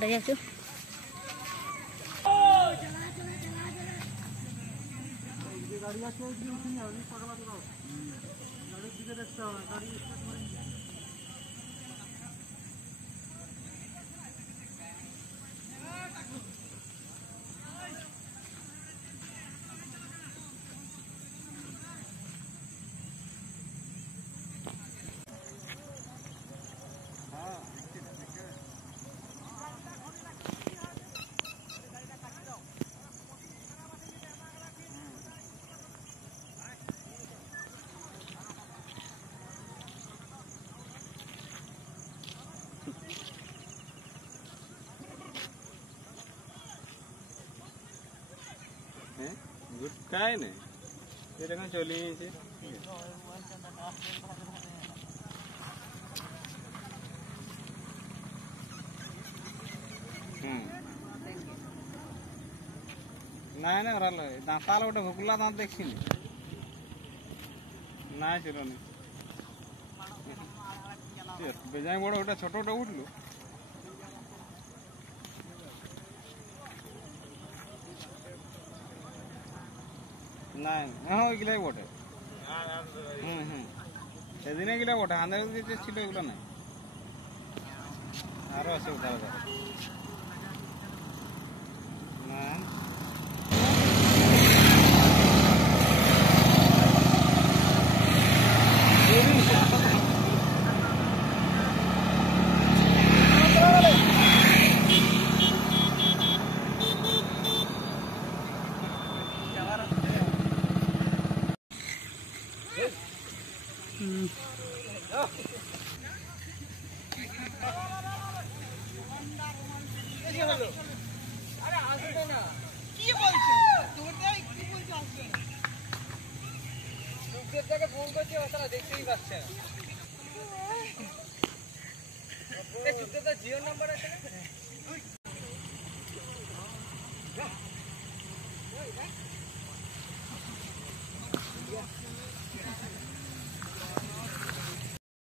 जाइए काय नाही ते देखा चली नाही ना राहिलं दाताला गोटे भुकला दात देखील नाही चिरनी बेजाय बड़ गोटे छोट गोटे उठलु नाही हाँ गिला गोटे से दिन गिला गोटे आंधा छिटे गुला ना आरो असुविधा ना फोन करছে ওরা দেখতেই পাচ্ছে না চুপতে জিও নাম্বার আছে না